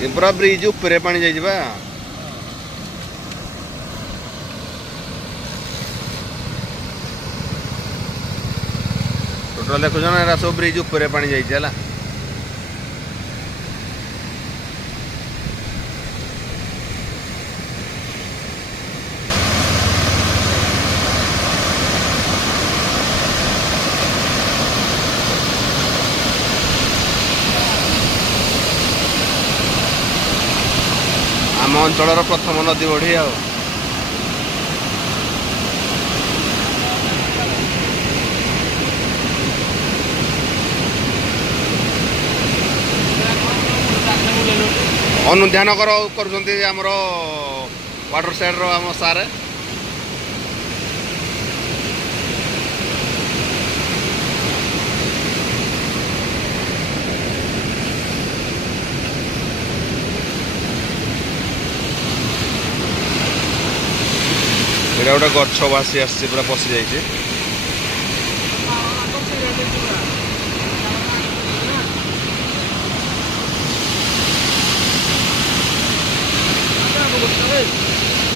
ये पूरा ब्रिज ऊपर पानी जाइबा टोटल देखुछ ना एरा सब ब्रिज ऊपर पानी जाइछ हला आम अंचल प्रथम नदी बढ़ी आ अनुध्यान करमर वाटर साइड आम सारे गोटे गछ भासी आस पूरा पशि जाइए